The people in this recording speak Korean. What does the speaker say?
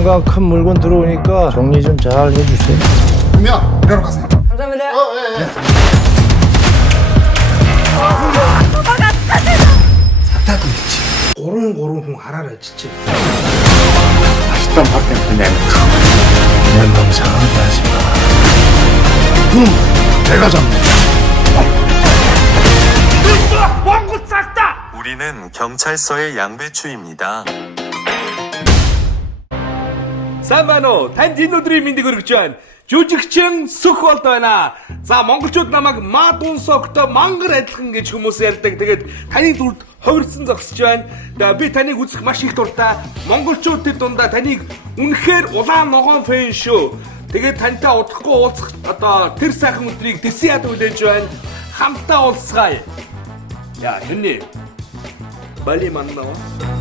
조만간 큰 물건 들어오니까 정리 좀 잘 해주세요. 분명 이리로 가세요. 감사합니다. 예. 사다도 있지. 고롱고롱 알아라 진짜. 맛있던 밥 때문에 내는 내맘 상하게 하지 마. 내가 잡는. 우리는 경찰서의 양배추입니다. Самбано танд энэ өдрийн мэндийг хүргэж байна. Жүжигчин Сүх болд байна. За монголчууд намайг Мадун Согтой мангар адилхан гэж хүмүүс ярьдаг. Тэгээд таны дүрд хувирсан зогсож байна. Тэгээд би таныг үзэх маш их дуртай. Монголчуудын дундаа таныг үнэхээр улаан ногоон фэн шүү. Тэгээд тантай удахгүй уулзах одоо тэр сайхан өдрийг дэсиад үлээж байна. Хамтдаа уулзгаая. Яа, хэнэ? Бали маннаа.